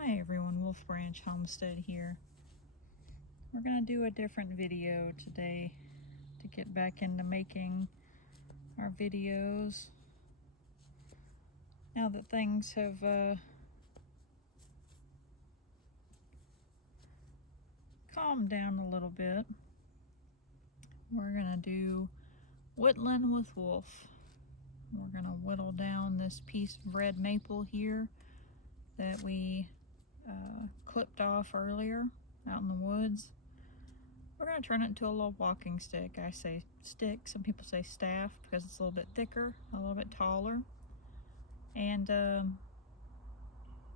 Hi everyone, Wolf Branch Homestead here. We're going to do a different video today to get back into making our videos. Now that things have calmed down a little bit, we're going to do Whittlin with Wolf. We're going to whittle down this piece of red maple here that we clipped off earlier out in the woods. We're going to turn it into a little walking stick. I say stick, some people say staff because it's a little bit thicker, a little bit taller. And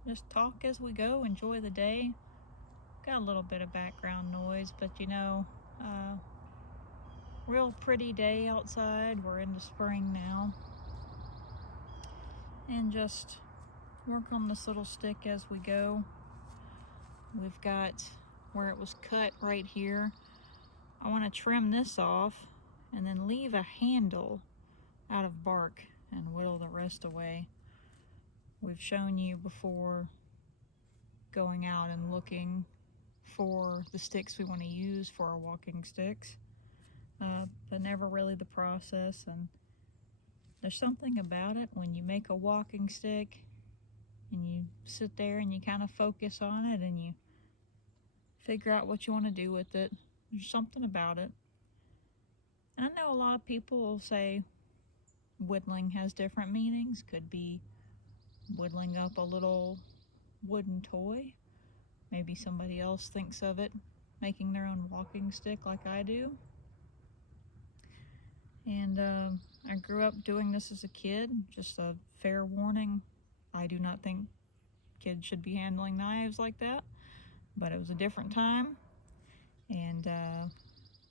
just talk as we go, enjoy the day. Got a little bit of background noise, but you know, real pretty day outside. We're into spring now. And just work on this little stick as we go. We've got where it was cut right here. I want to trim this off and then leave a handle out of bark and whittle the rest away. We've shown you before going out and looking for the sticks we want to use for our walking sticks, but never really the process. And there's something about it when you make a walking stick and you sit there and you kind of focus on it and you figure out what you want to do with it. There's something about it. And I know a lot of people will say whittling has different meanings. Could be whittling up a little wooden toy. Maybe somebody else thinks of it making their own walking stick like I do. And I grew up doing this as a kid. Just a fair warning, I do not think kids should be handling knives like that, but it was a different time, and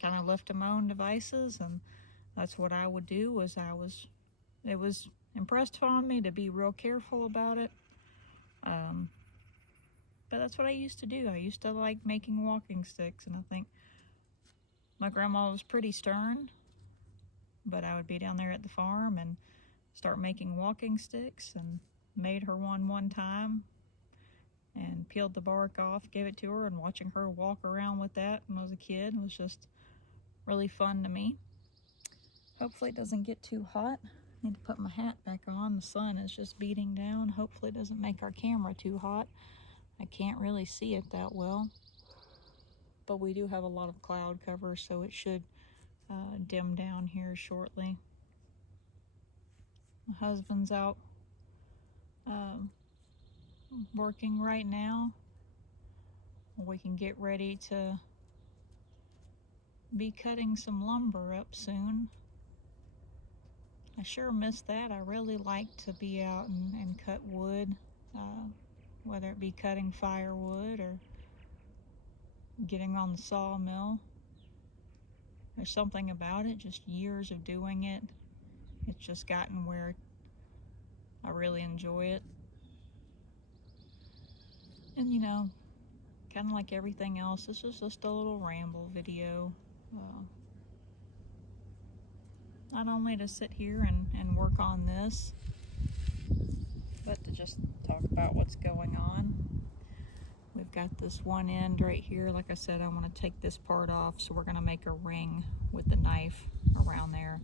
kind of left to my own devices, and that's what I would do. It was impressed upon me to be real careful about it, but that's what I used to do. I used to like making walking sticks, and I think my grandma was pretty stern, but I would be down there at the farm and start making walking sticks, and made her one time and peeled the bark off, gave it to her, and watching her walk around with that when I was a kid was just really fun to me. Hopefully it doesn't get too hot. I need to put my hat back on. The sun is just beating down. Hopefully it doesn't make our camera too hot. I can't really see it that well, but we do have a lot of cloud cover, so it should dim down here shortly. My husband's out working right now. We can get ready to be cutting some lumber up soon. I sure miss that. I really like to be out and cut wood, whether it be cutting firewood or getting on the sawmill. There's something about it, just years of doing it. It's just gotten where I really enjoy it. And you know, kind of like everything else, this is just a little ramble video. Not only to sit here and work on this, but to just talk about what's going on. We've got this one end right here. Like I said, I want to take this part off, so we're going to make a ring with the knife around there,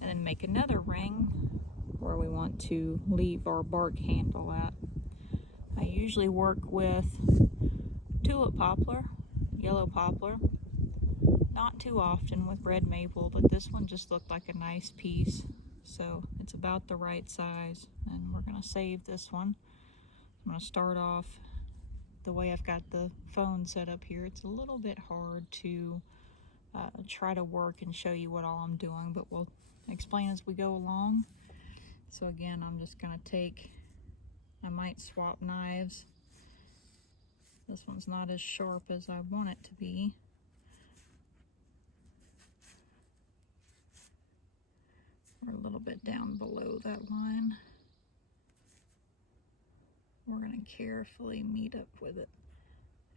and then make another ring where we want to leave our bark handle at. I usually work with tulip poplar, yellow poplar, not too often with red maple, but this one just looked like a nice piece, so it's about the right size, and we're going to save this one. I'm going to start off the way I've got the phone set up here. It's a little bit hard to try to work and show you what all I'm doing, but we'll explain as we go along. So again, I'm just going to I might swap knives. This one's not as sharp as I want it to be. We're a little bit down below that line. We're going to carefully meet up with it.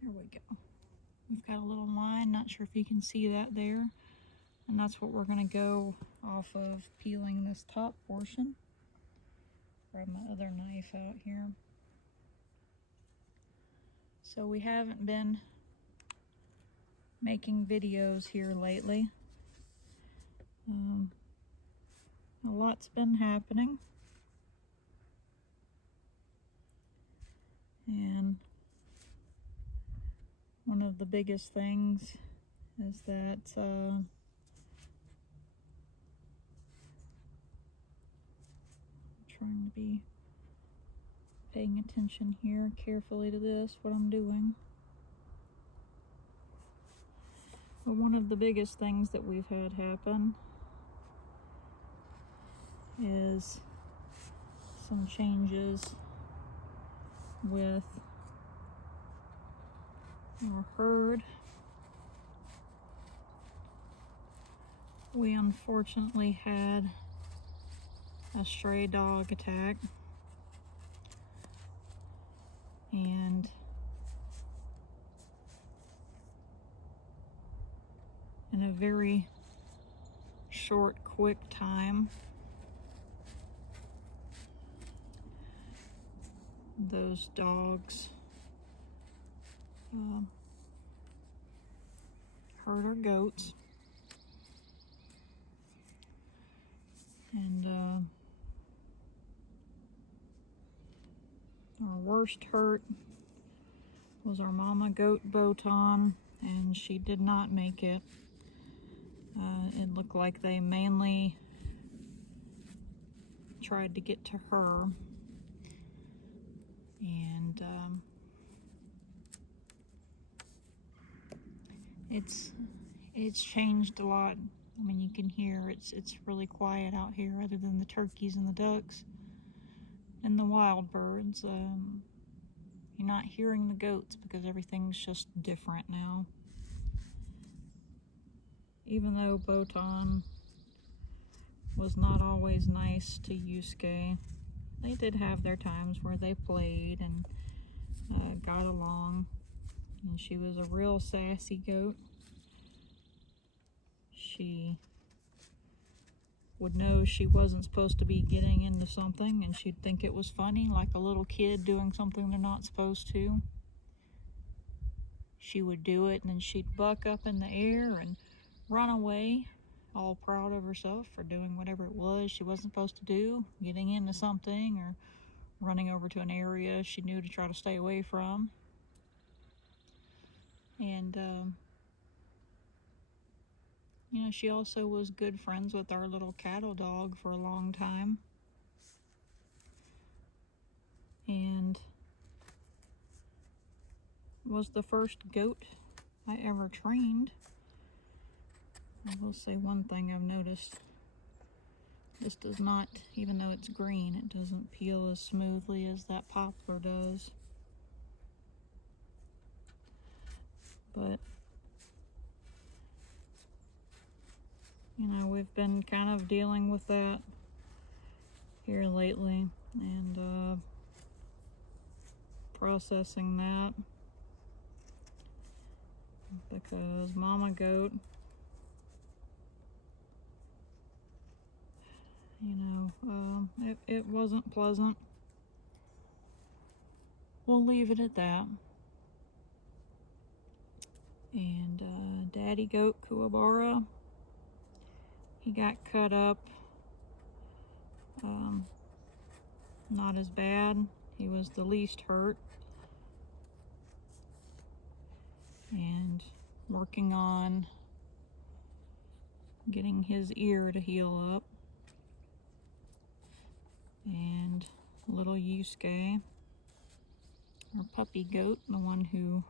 There we go. We've got a little line, not sure if you can see that there. And that's what we're going to go off of, peeling this top portion. Grab my other knife out here. So we haven't been making videos here lately. A lot's been happening. And one of the biggest things is that trying to be paying attention here carefully to this, what I'm doing. But one of the biggest things that we've had happen is some changes with our herd. We unfortunately had a stray dog attack, and in a very short, quick time, those dogs hurt our goats. And our worst hurt was our mama goat Botan, and she did not make it. It looked like they mainly tried to get to her, and it's changed a lot. I mean, you can hear it's really quiet out here, other than the turkeys and the ducks and the wild birds. You're not hearing the goats because everything's just different now. Even though Botan was not always nice to Yusuke, they did have their times where they played and got along. And she was a real sassy goat. She would know she wasn't supposed to be getting into something, and she'd think it was funny, like a little kid doing something they're not supposed to. She would do it, and then she'd buck up in the air and run away, all proud of herself for doing whatever it was she wasn't supposed to do, getting into something or running over to an area she knew to try to stay away from. And you know, she also was good friends with our little cattle dog for a long time. And was the first goat I ever trained. I will say one thing I've noticed. This does not, even though it's green, it doesn't peel as smoothly as that poplar does. But you know, we've been kind of dealing with that here lately, and processing that, because mama goat, you know, it wasn't pleasant. We'll leave it at that. And daddy goat Kuwabara, he got cut up. Not as bad. He was the least hurt. And working on getting his ear to heal up. And little Yusuke, our puppy goat, the one who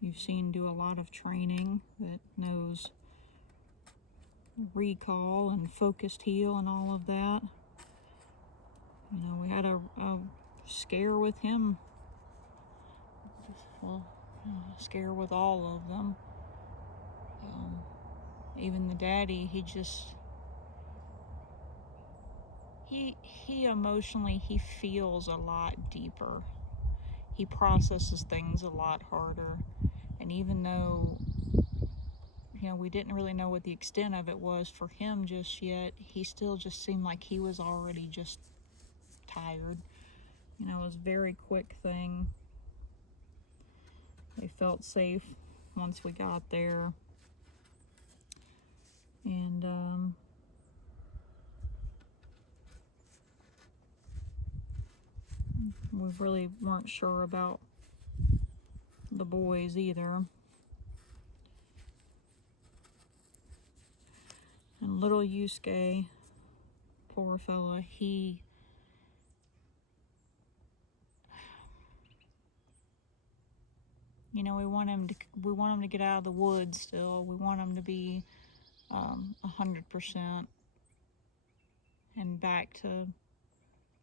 you've seen do a lot of training, that knows recall and focused heel and all of that. You know, we had a scare with him. Well, scare with all of them. Even the daddy, he emotionally, he feels a lot deeper. He processes things a lot harder. And even though, you know, we didn't really know what the extent of it was for him just yet, he still just seemed like he was already just tired. You know, it was a very quick thing. They felt safe once we got there. And we really weren't sure about the boys either. And little Yusuke, poor fella, you know, we want him to get out of the woods still. We want him to be 100% and back to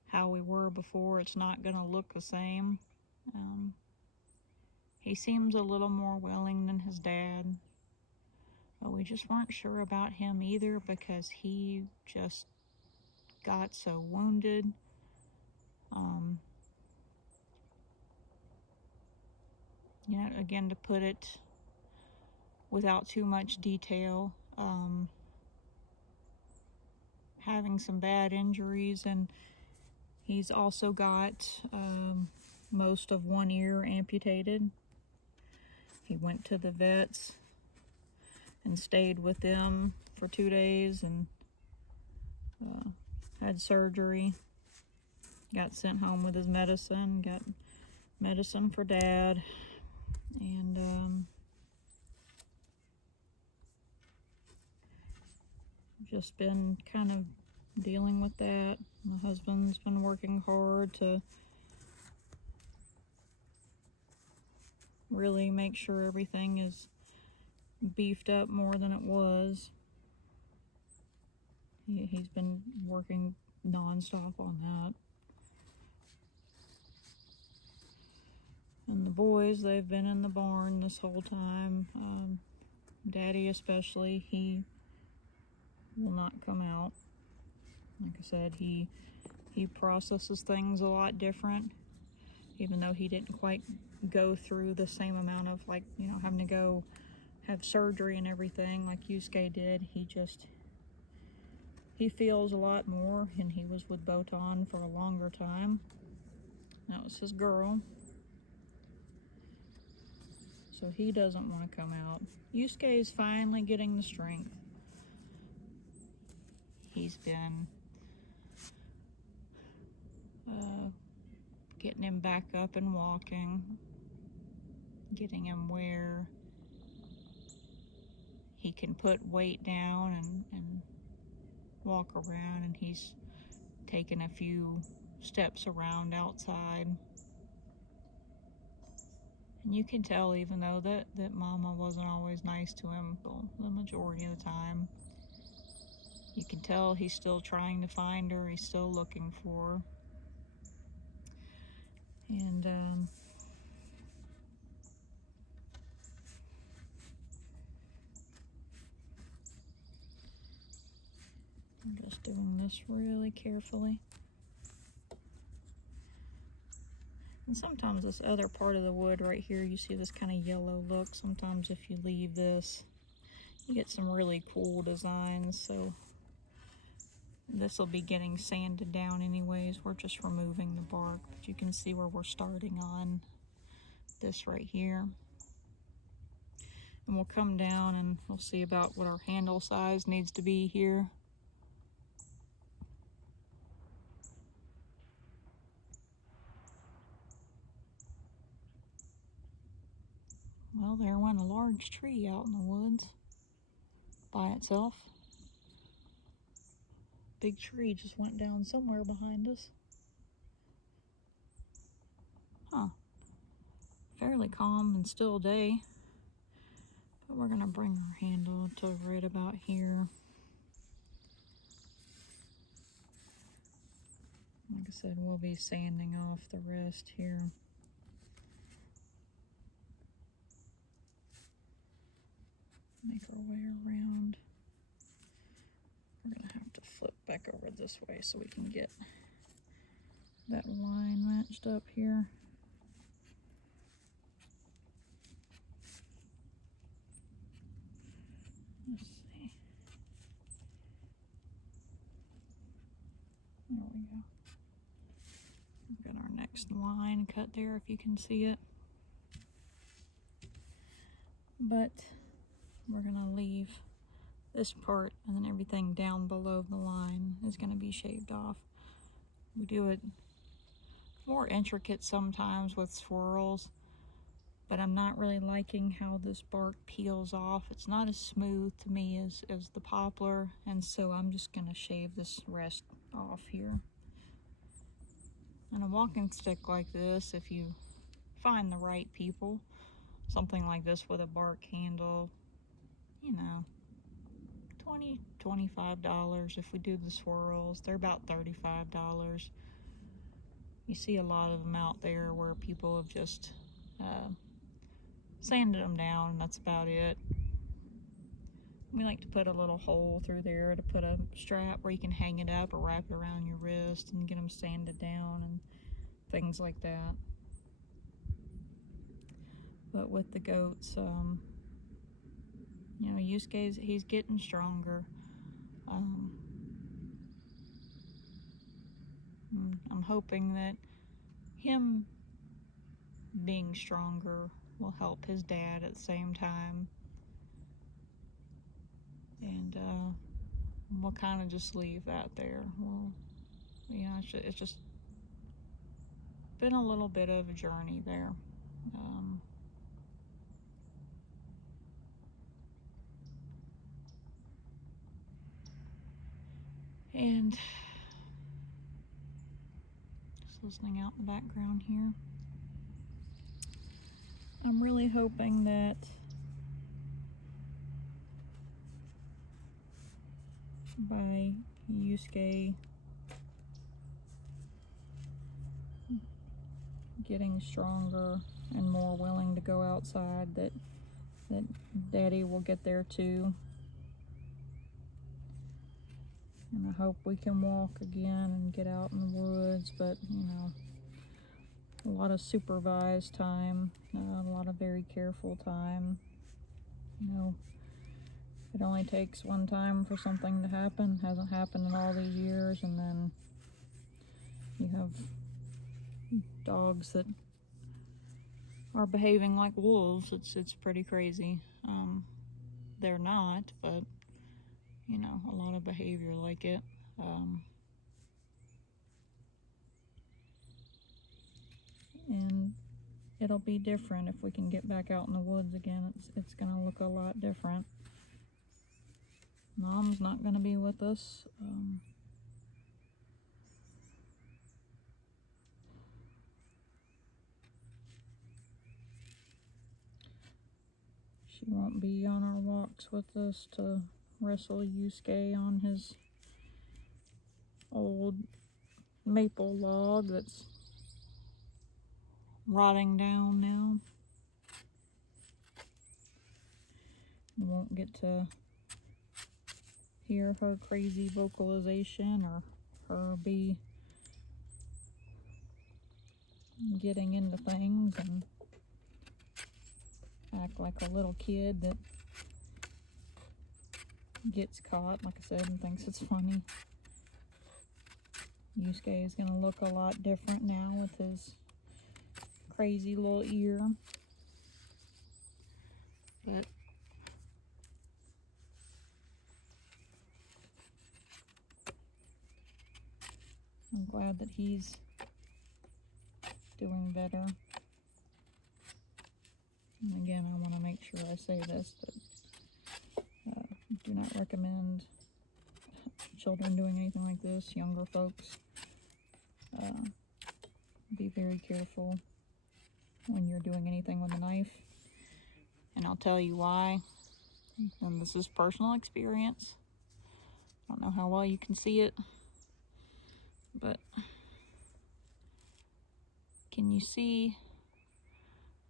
how we were before. It's not gonna look the same. He seems a little more willing than his dad, but we just weren't sure about him either because he just got so wounded. You know, again, to put it without too much detail, having some bad injuries, and he's also got most of one ear amputated. He went to the vets and stayed with them for 2 days and had surgery. Got sent home with his medicine, got medicine for dad, and just been kind of dealing with that. My husband's been working hard to really make sure everything is beefed up more than it was. He's been working non-stop on that. And the boys, they've been in the barn this whole time. Daddy especially, he will not come out. Like I said, he processes things a lot different, even though he didn't quite go through the same amount of, like, you know, having to go have surgery and everything like Yusuke did. He feels a lot more, and he was with Botan for a longer time. That was his girl. So he doesn't want to come out. Yusuke is finally getting the strength. He's been getting him back up and walking, getting him where he can put weight down and walk around, and he's taken a few steps around outside. And you can tell, even though that Mama wasn't always nice to him the majority of the time, you can tell he's still trying to find her, he's still looking for her. And I'm just doing this really carefully. And sometimes this other part of the wood right here, you see this kind of yellow look. Sometimes if you leave this, you get some really cool designs. So this will be getting sanded down anyways. We're just removing the bark, but you can see where we're starting on this right here. And we'll come down and we'll see about what our handle size needs to be here. Well, there went a large tree out in the woods by itself. Big tree just went down somewhere behind us. Huh. Fairly calm and still day. But we're gonna bring our handle to right about here. Like I said, we'll be sanding off the rest here. Make our way around. We're gonna have to flip back over this way so we can get that line matched up here. Let's see. There we go. We've got our next line cut there, if you can see it. But we're gonna leave this part, and then everything down below the line is gonna be shaved off. We do it more intricate sometimes with swirls, but I'm not really liking how this bark peels off. It's not as smooth to me as the poplar, and so I'm just gonna shave this rest off here. And a walking stick like this, if you find the right people, something like this with a bark handle, you know, $20, $25. If we do the swirls, they're about $35. You see a lot of them out there where people have just sanded them down, and that's about it. We like to put a little hole through there to put a strap where you can hang it up or wrap it around your wrist and get them sanded down and things like that. But with the goats, you know, Yusuke's, he's getting stronger. I'm hoping that him being stronger will help his dad at the same time. And we'll kind of just leave that there. Well, you know, it's just been a little bit of a journey there. And just listening out in the background here. I'm really hoping that by Yusuke getting stronger and more willing to go outside, that Daddy will get there too. And I hope we can walk again and get out in the woods, but you know, a lot of supervised time, a lot of very careful time. You know, it only takes one time for something to happen. Hasn't happened in all these years, and then you have dogs that are behaving like wolves. It's pretty crazy. They're not, but you know, a lot of behavior like it. And it'll be different if we can get back out in the woods again. It's gonna look a lot different. Mom's not gonna be with us. She won't be on our walks with us to wrestle Yusuke on his old maple log that's rotting down now. We won't get to hear her crazy vocalization or her be getting into things and act like a little kid that gets caught, like I said, and thinks it's funny. Yusuke is going to look a lot different now with his crazy little ear. But I'm glad that he's doing better. And again, I want to make sure I say this, but do not recommend children doing anything like this, younger folks. Be very careful when you're doing anything with a knife. And I'll tell you why. And this is personal experience. I don't know how well you can see it, but can you see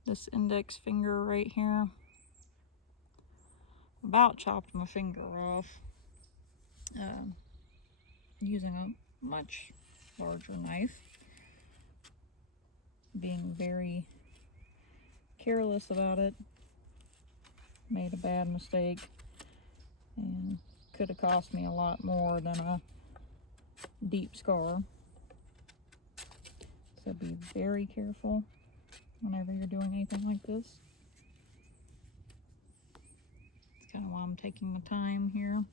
this index finger right here? About chopped my finger off using a much larger knife. Being very careless about it. Made a bad mistake and could have cost me a lot more than a deep scar. So be very careful whenever you're doing anything like this. kind of why I'm taking the time here.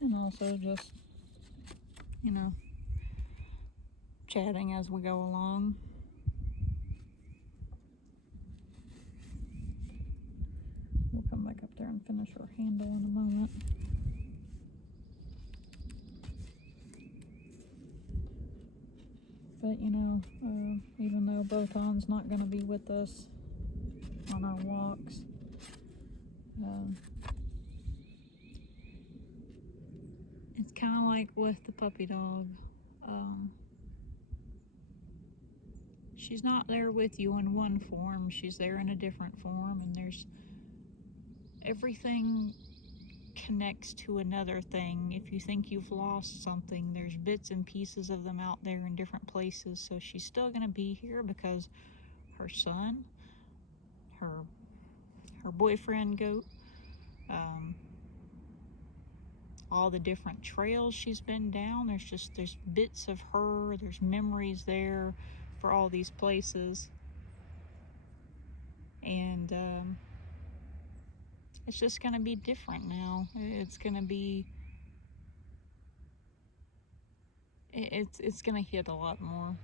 And also just, you know, chatting as we go along. We'll come back up there and finish our handle in a moment. But you know, even though Botan's not going to be with us on our walks, it's kind of like with the puppy dog. She's not there with you in one form, she's there in a different form, and there's everything connects to another thing. If you think you've lost something, there's bits and pieces of them out there in different places. So she's still going to be here because her son, her boyfriend goat, all the different trails she's been down, there's bits of her, there's memories there for all these places. And it's just going to be different now. It's going to be, it's going to hit a lot more.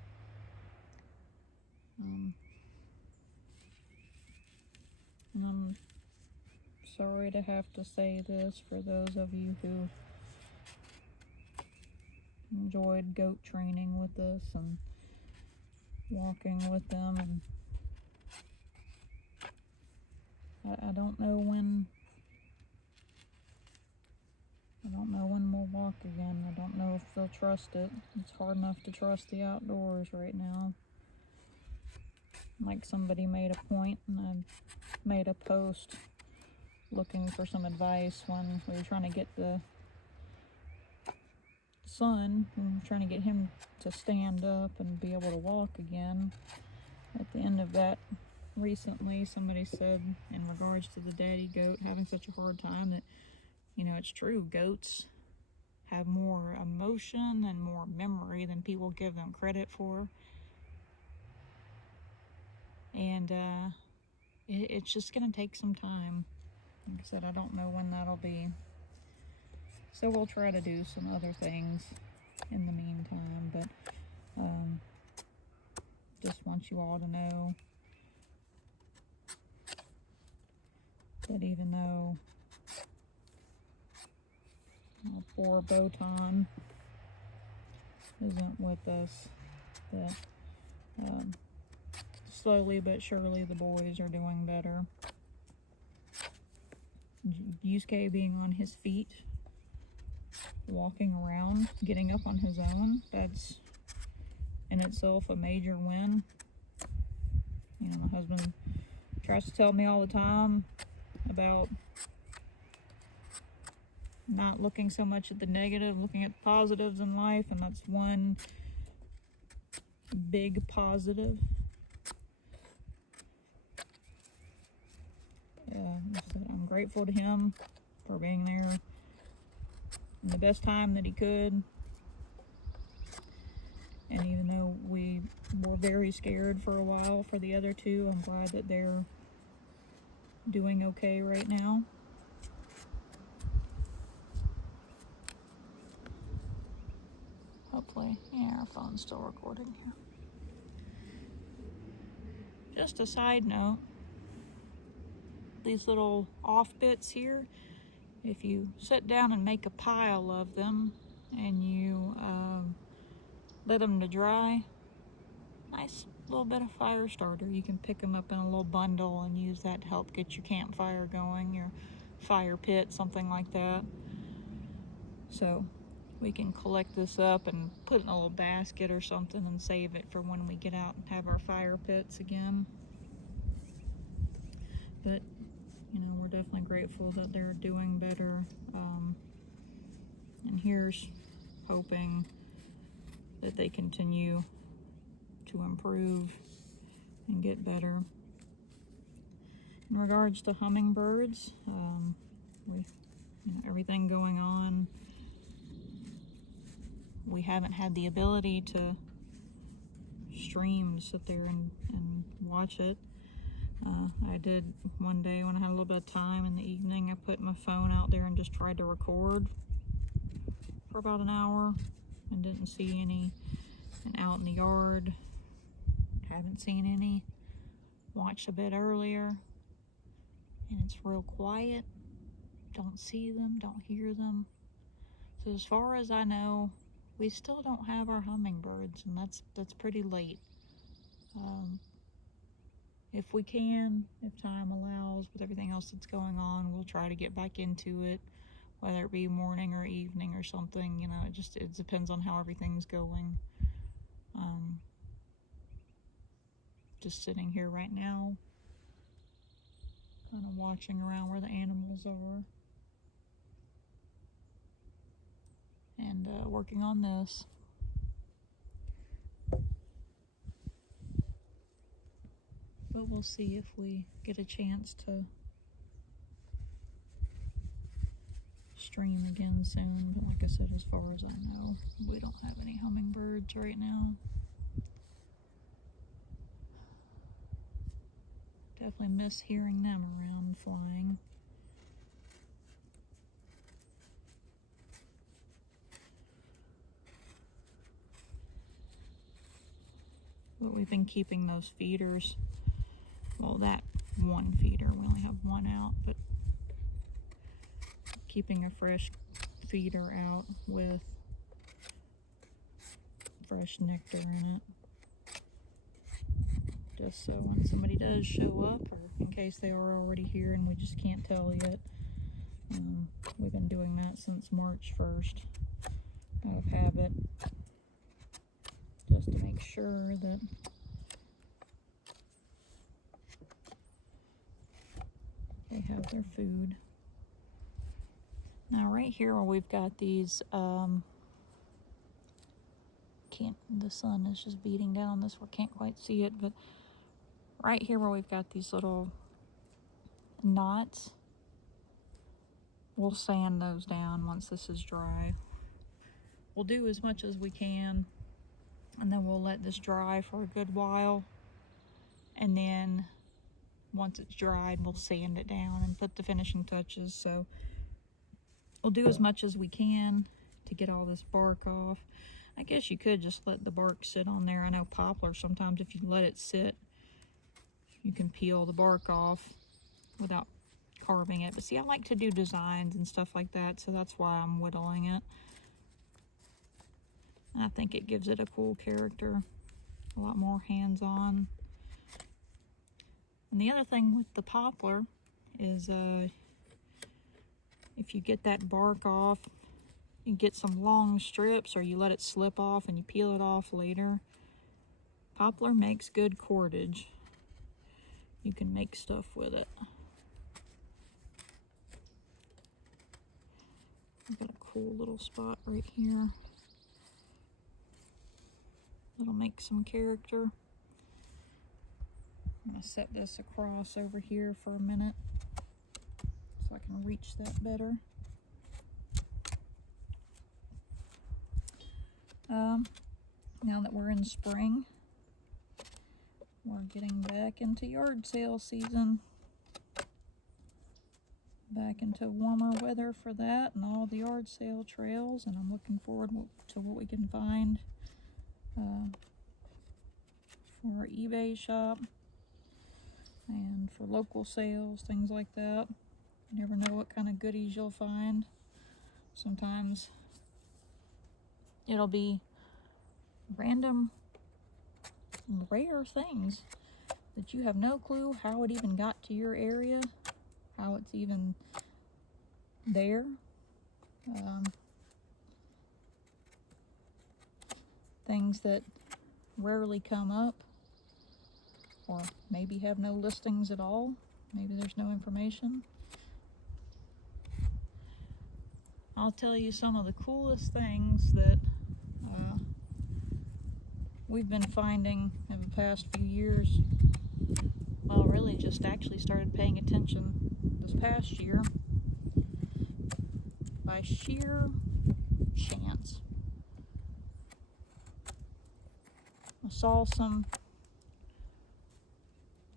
And I'm sorry to have to say this for those of you who enjoyed goat training with us and walking with them, and I don't know when we'll walk again. I don't know if they'll trust it. It's hard enough to trust the outdoors right now. Like somebody made a point, and I made a post looking for some advice when we were trying to get the son, and trying to get him to stand up and be able to walk again. At the end of that recently, somebody said in regards to the daddy goat having such a hard time that, you know, it's true, goats have more emotion and more memory than people give them credit for. And it's just going to take some time. Like I said, I don't know when that'll be. So we'll try to do some other things in the meantime, but just want you all to know that even though poor Botan isn't with us, that slowly but surely the boys are doing better. Yusuke being on his feet, walking around, getting up on his own, that's in itself a major win. You know, my husband tries to tell me all the time about not looking so much at the negative, looking at the positives in life, and that's one big positive. I'm grateful to him for being there in the best time that he could. And even though we were very scared for a while for the other two, I'm glad that they're doing okay right now. Hopefully, yeah, our phone's still recording here. Just a side note, these little off bits here, if you sit down and make a pile of them and you let them to dry, nice little bit of fire starter. You can pick them up in a little bundle and use that to help get your campfire going, your fire pit, something like that. So we can collect this up and put it in a little basket or something and save it for when we get out and have our fire pits again. But you know, we're definitely grateful that they're doing better, and here's hoping that they continue to improve and get better. In regards to hummingbirds, with everything going on, we haven't had the ability to stream, sit there and watch it. I did one day when I had a little bit of time in the evening, I put my phone out there and just tried to record for about an hour and didn't see any. And out in the yard, haven't seen any. Watched a bit earlier and it's real quiet. Don't see them, don't hear them. So as far as I know, we still don't have our hummingbirds, and that's pretty late. If we can, if time allows, with everything else that's going on, we'll try to get back into it, whether it be morning or evening or something. You know, it depends on how everything's going. Just sitting here right now, kind of watching around where the animals are, and working on this. But we'll see if we get a chance to stream again soon. But like I said, as far as I know, we don't have any hummingbirds right now. Definitely miss hearing them around flying. But we've been keeping those feeders, well, that one feeder, we only have one out, but keeping a fresh feeder out with fresh nectar in it, just so when somebody does show up, or in case they are already here and we just can't tell yet. We've been doing that since March 1st out of habit, just to make sure that they have their food. Now right here where we've got these, the sun is just beating down on this, we can't quite see it, but right here where we've got these little knots, we'll sand those down once this is dry. We'll do as much as we can, and then we'll let this dry for a good while, and then once it's dried, we'll sand it down and put the finishing touches. So we'll do as much as we can to get all this bark off. I guess you could just let the bark sit on there. I know poplar, sometimes if you let it sit, you can peel the bark off without carving it. But see, I like to do designs and stuff like that, so that's why I'm whittling it. And I think it gives it a cool character, a lot more hands-on. And the other thing with the poplar is if you get that bark off, you get some long strips, or you let it slip off and you peel it off later. Poplar makes good cordage. You can make stuff with it. I've got a cool little spot right here that'll make some character. I'm gonna set this across over here for a minute so I can reach that better. Now that we're in spring, we're getting back into yard sale season. Back into warmer weather for that and all the yard sale trails, and I'm looking forward to what we can find for our eBay shop and for local sales, things like that. You never know what kind of goodies you'll find. Sometimes it'll be random, rare things that you have no clue how it even got to your area, how it's even there. Things that rarely come up, or maybe have no listings at all. Maybe there's no information. I'll tell you some of the coolest things that we've been finding in the past few years. Well, really just actually started paying attention this past year by sheer chance. I saw some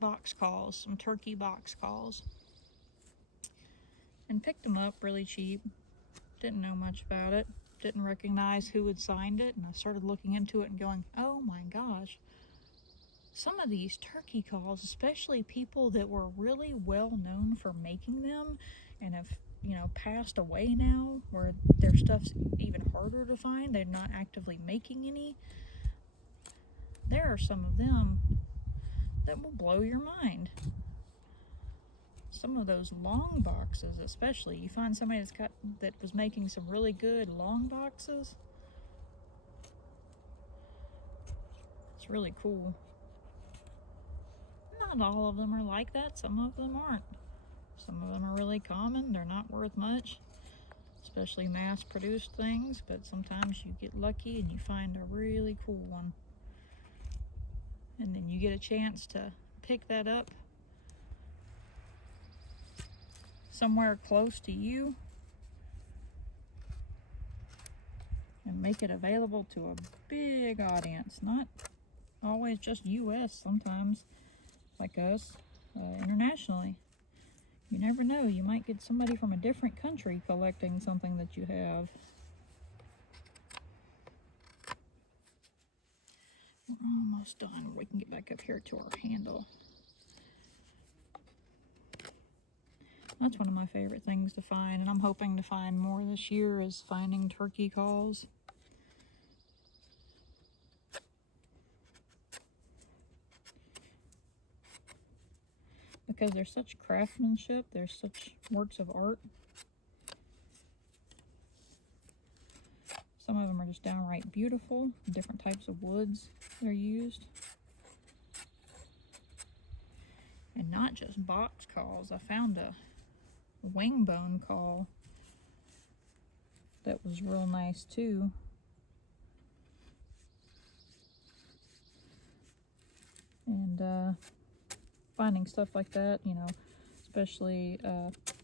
box calls, some turkey box calls. And picked them up really cheap. Didn't know much about it. Didn't recognize who had signed it. And I started looking into it and going, oh my gosh. Some of these turkey calls, especially people that were really well known for making them and have, passed away now, where their stuff's even harder to find. They're not actively making any. There are some of them that will blow your mind. Some of those long boxes, especially. You find somebody that was making some really good long boxes. It's really cool. Not all of them are like that. Some of them aren't. Some of them are really common. They're not worth much, especially mass-produced things, but sometimes you get lucky and you find a really cool one. And then you get a chance to pick that up somewhere close to you and make it available to a big audience. Not always just US, sometimes, like us, internationally. You never know, you might get somebody from a different country collecting something that you have. We're almost done. We can get back up here to our handle. That's one of my favorite things to find, and I'm hoping to find more this year, is finding turkey calls. Because they're such craftsmanship, they're such works of art. Some of them are just downright beautiful, different types of woods that are used. And not just box calls. I found a wing bone call that was real nice too. And finding stuff like that, especially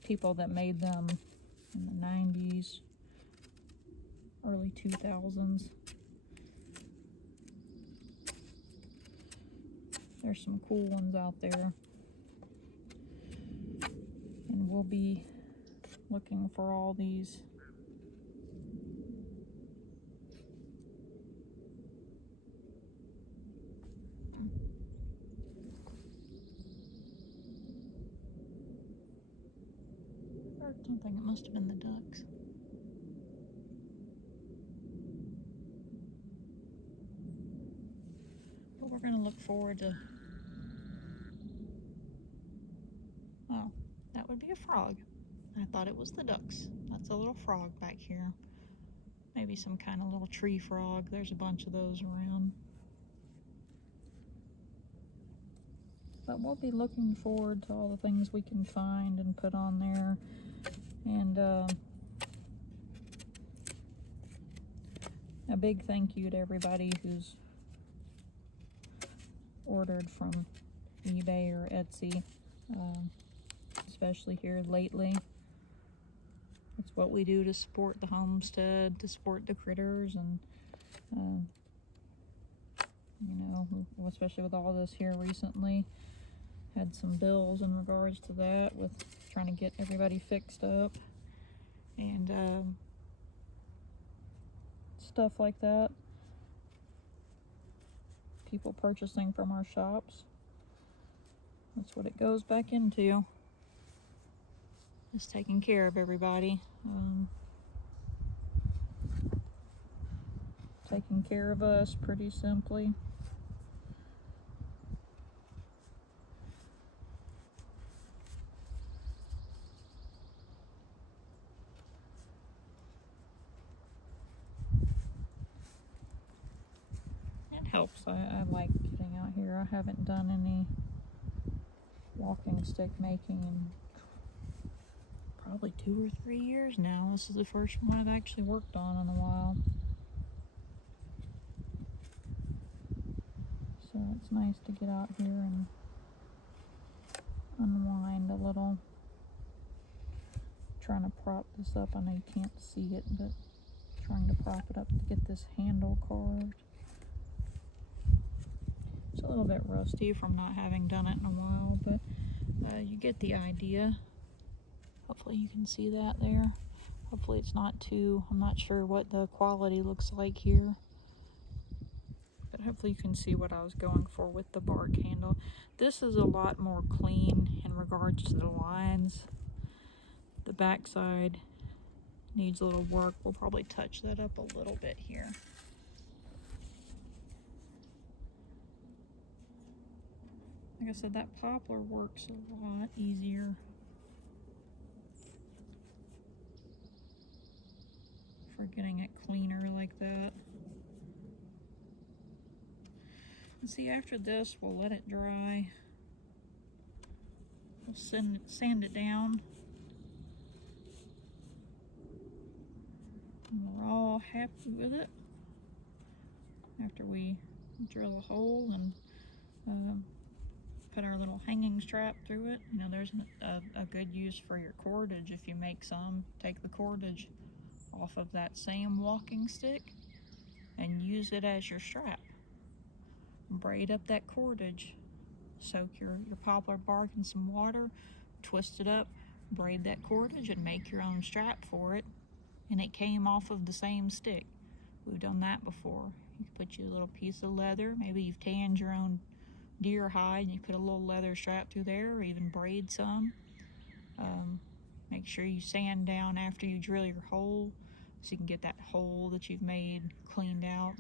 people that made them in the 90s, early 2000s. There's some cool ones out there. And we'll be looking for all these. I don't think it must have been the ducks. But we're going to look forward to... Oh, that would be a frog. I thought it was the ducks. That's a little frog back here. Maybe some kind of little tree frog. There's a bunch of those around. But we'll be looking forward to all the things we can find and put on there. And a big thank you to everybody who's ordered from eBay or Etsy, especially here lately. It's what we do to support the homestead, to support the critters, and especially with all this here recently, had some bills in regards to that, with trying to get everybody fixed up and stuff like that. People purchasing from our shops. That's what it goes back into. Just taking care of everybody. Taking care of us, pretty simply. It helps. I like getting out here. I haven't done any walking stick making in probably 2 or 3 years now. This is the first one I've actually worked on in a while. So it's nice to get out here and unwind a little. Trying to prop this up. I know you can't see it, but trying to prop it up to get this handle carved. It's a little bit rusty from not having done it in a while, but you get the idea. Hopefully you can see that there. Hopefully it's not too, I'm not sure what the quality looks like here, but hopefully you can see what I was going for with the bark handle. This is a lot more clean in regards to the lines. The backside needs a little work. We'll probably touch that up a little bit here. Like I said, that poplar works a lot easier for getting it cleaner like that. And see, after this, we'll let it dry. We'll sand it down. And we're all happy with it. After we drill a hole and put our little hanging strap through it. You know, there's a good use for your cordage if you make some. Take the cordage off of that same walking stick and use it as your strap. Braid up that cordage. Soak your poplar bark in some water, twist it up, braid that cordage, and make your own strap for it. And it came off of the same stick. We've done that before. You can put your little piece of leather. Maybe you've tanned your own deer hide and you put a little leather strap through there, or even braid some. Make sure you sand down after you drill your hole so you can get that hole that you've made cleaned out.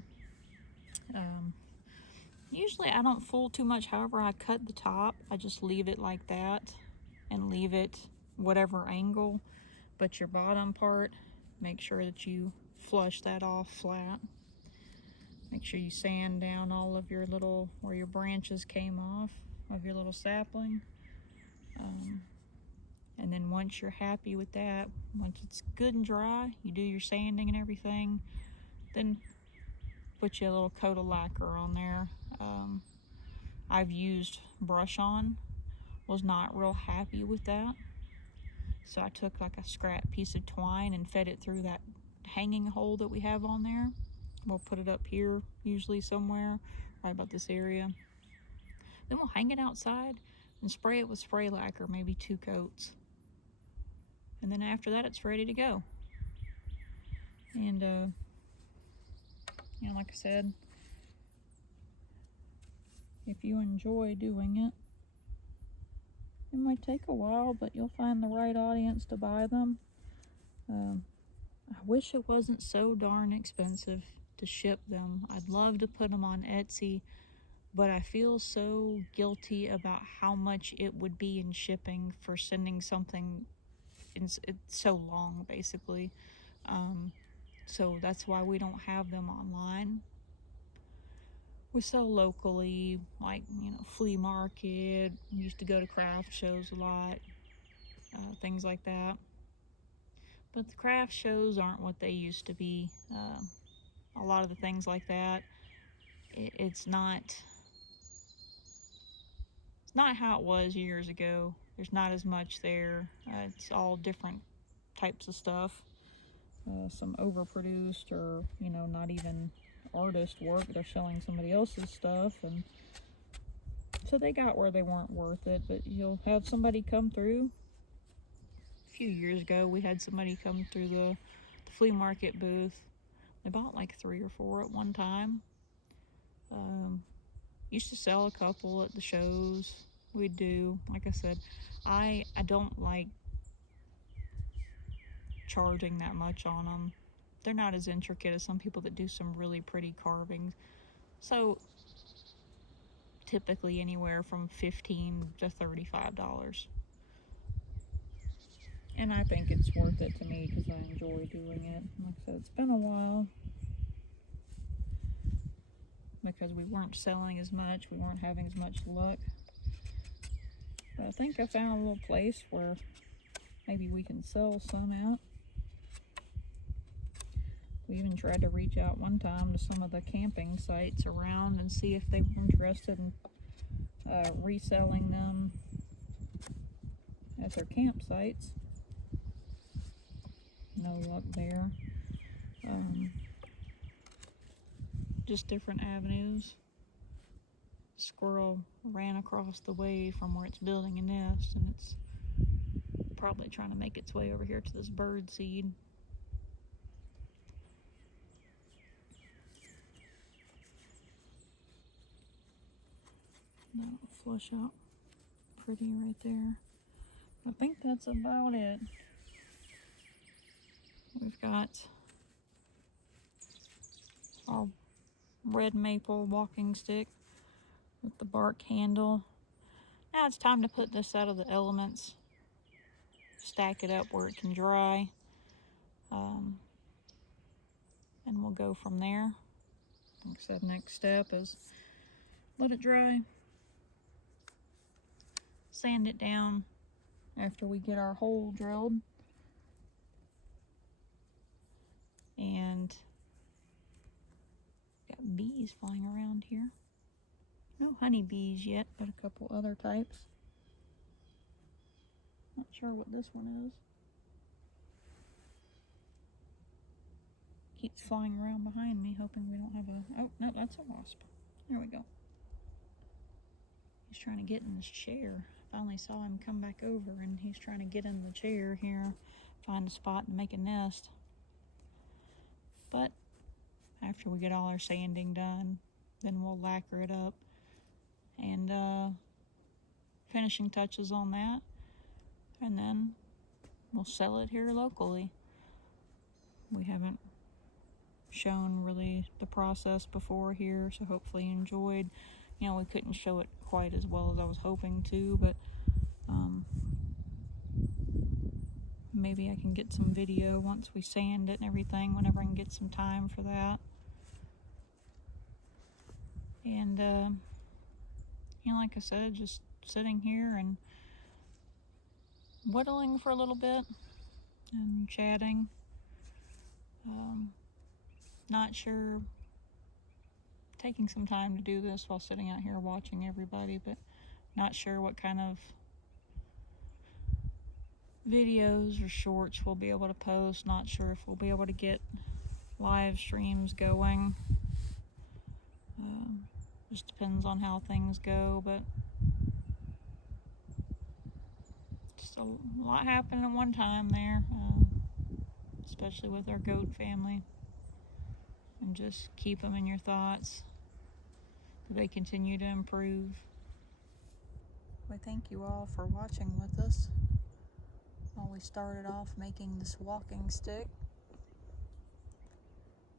Usually I don't fool too much. However, I cut the top. I just leave it like that and leave it whatever angle. But your bottom part, make sure that you flush that off flat. Make sure you sand down all of your little, where your branches came off of your little sapling. And then once you're happy with that, once it's good and dry, you do your sanding and everything, then put you a little coat of lacquer on there. I've used brush on, was not real happy with that. So I took like a scrap piece of twine and fed it through that hanging hole that we have on there. We'll put it up here, usually somewhere, right about this area. Then we'll hang it outside and spray it with spray lacquer, maybe 2 coats. And then after that, it's ready to go. And, you know, like I said, if you enjoy doing it, it might take a while, but you'll find the right audience to buy them. I wish it wasn't so darn expensive to ship them. I'd love to put them on Etsy, but I feel so guilty about how much it would be in shipping for sending something it's so long, basically. So that's why we don't have them online. We sell locally, like, you know, flea market. We used to go to craft shows a lot, things like that. But the craft shows aren't what they used to be. A lot of the things like that, it's not how it was years ago. There's not as much there. It's all different types of stuff. Some overproduced, or, you know, not even artist work. They're selling somebody else's stuff, and so they got where they weren't worth it. But you'll have somebody come through. A few years ago, we had somebody come through the flea market booth. They bought like 3 or 4 at one time. Used to sell a couple at the shows. We'd do, like I said, I don't like charging that much on them. They're not as intricate as some people that do some really pretty carvings. So typically anywhere from $15 to $35. And I think it's worth it to me because I enjoy doing it. Like I said, it's been a while because we weren't selling as much, we weren't having as much luck. But I think I found a little place where maybe we can sell some out. We even tried to reach out one time to some of the camping sites around and see if they were interested in reselling them at their campsites. No luck there. Just different avenues. squirrel ran across the way from where it's building a nest, and it's probably trying to make its way over here to this bird seed. That'll flush out pretty right there. I think that's about it. We've got our red maple walking stick with the bark handle. Now it's time to put this out of the elements, stack it up where it can dry, and we'll go from there. Like I said, next step is let it dry, sand it down after we get our hole drilled, and got bees flying around here. No honeybees yet, but a couple other types. Not sure what this one is. Keeps flying around behind me, hoping we don't have a... Oh, no, that's a wasp. There we go. He's trying to get in this chair. Finally saw him come back over, and he's trying to get in the chair here, find a spot and make a nest. But after we get all our sanding done, then we'll lacquer it up, and finishing touches on that, and then we'll sell it here locally. We haven't shown really the process before here, so hopefully you enjoyed. You know, we couldn't show it quite as well as I was hoping to, but maybe I can get some video once we sand it and everything, whenever I can get some time for that. And you know, like I said, just sitting here and whittling for a little bit and chatting. Not sure, taking some time to do this while sitting out here watching everybody, but not sure what kind of videos or shorts we'll be able to post. Not sure if we'll be able to get live streams going. Just depends on how things go, but just a lot happened at one time there, especially with our goat family. And just keep them in your thoughts, that they continue to improve. We thank you all for watching with us while we started off making this walking stick.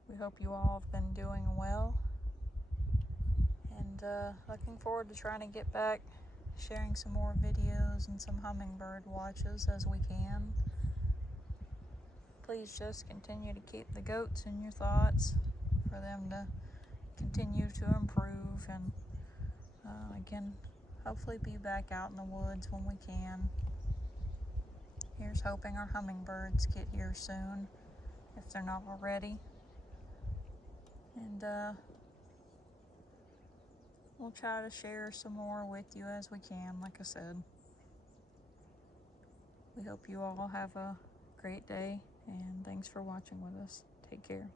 We hope you all have been doing well, and looking forward to trying to get back sharing some more videos and some hummingbird watches as we can. Please just continue to keep the goats in your thoughts, for them to continue to improve, and again, hopefully be back out in the woods when we can. Here's hoping our hummingbirds get here soon, if they're not already. And we'll try to share some more with you as we can, like I said. We hope you all have a great day, and thanks for watching with us. Take care.